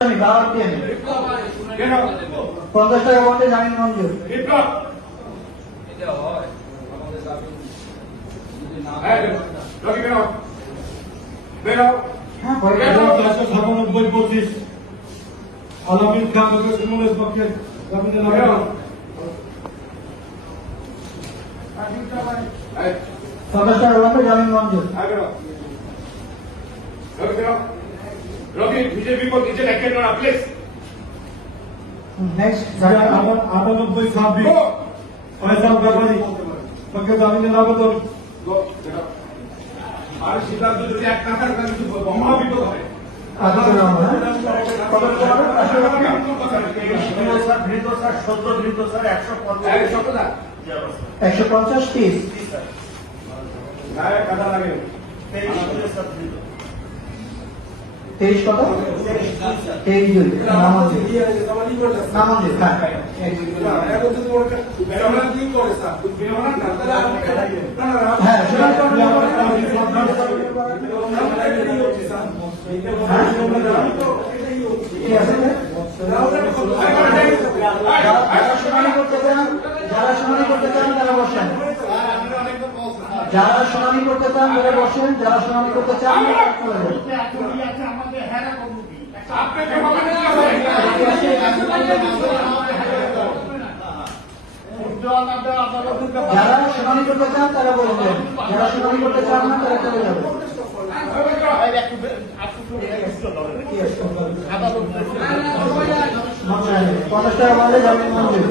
50 টাকা বন্ডে জামিন মঞ্জুর। আলামিন খান তৃণমূলের পক্ষে জামিনের আবেদন। 50 টাকা বন্ডে জামিন মঞ্জুর। রবি বিজেপি को नीचे रखे ना प्लीज। নেক্সট 98-26 ফয়সাল ব্যাপারী পক্ষে জামিনের আবেদন। আর সিদ্ধান্ত যদি এক না থাকে তাহলে বোমা বিপদ হবে। ধৃত স্যার 150 30 কাটা লাগে 23 কত 23 নামঞ্জুর হ্যাঁ যারা শুনানি করতে চান তারা বসেন, যারা শুনানি করতে চান তারা বসেন, যারা শুনানি করতে চান যারা শুনানি করতে চান তারা বলবেন, যারা শুনানি করতে চান না তারা চলে যাবে। 50 টাকা বললে জামিন মঞ্জুর।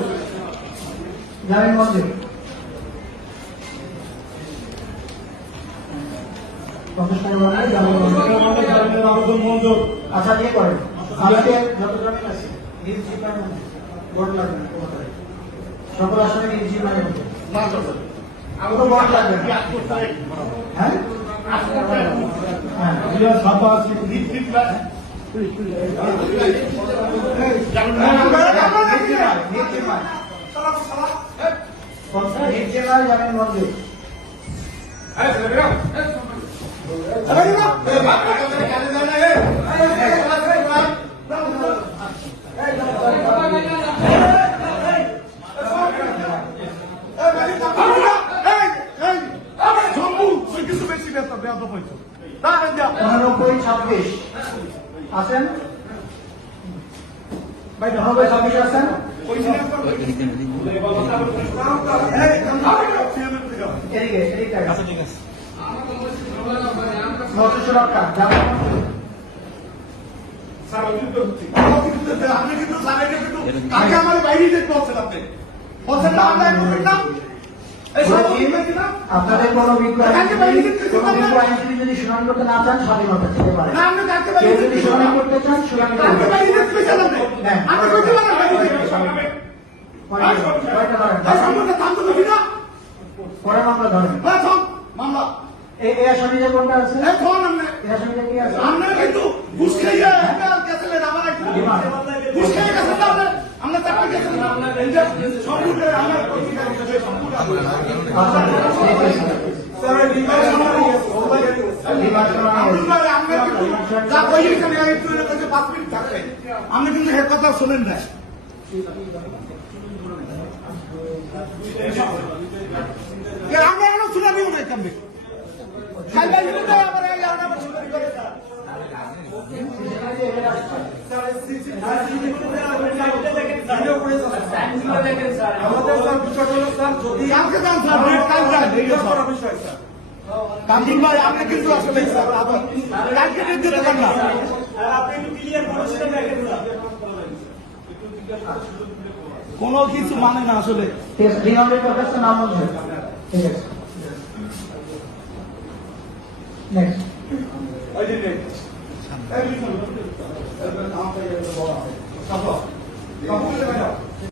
জামিন মঞ্জুর 50 টাকা বললে জামিন মঞ্জুর। আচ্ছা দিয়ে করেন আমাকে যত জামিন আছে নির্জিমার মধ্যে বোর্ড লাগবে না সকল আসলে নির্জিমার মধ্যে আমার তো বোর্ড লাগবে হ্যাঁ জামিন মঞ্জুর। পনেরোই 26 আছেন ভাই, 26 আছেন এদিকে এদিকে 900 টাকা জামিন মঞ্জুর। আপনি কিন্তু আগে আমার বাইরে যেতে বলছেন আপনি বলছেন না আমরা আপনাদের কোনো আইনজীবী যদি শুনানি করতে না চান স্বাধীনতা থেকে পারে, কেউ যদি শুনানি করতে চান শুনানি পরে মামলা ধরেন। মামলা এই আসামিটা কোনটা আছে? এই আসামিটা কি আছে? কিন্তু ঘুষ খাইয়া গেছিলেন আমার ঘুষ খাইয়া গেছেন আমরা চাকরি গেছিলেন সম্পূর্ণ আমার আপনি কিন্তু এর কথা শোনেন না। আমরা এখনো শুনানি নাই কেমনি কামরুল ভাই আপনি কিন্তু আসলে কোন কিছু মানে না আসলে নাম বলছেন। ঠিক আছে নেক্সট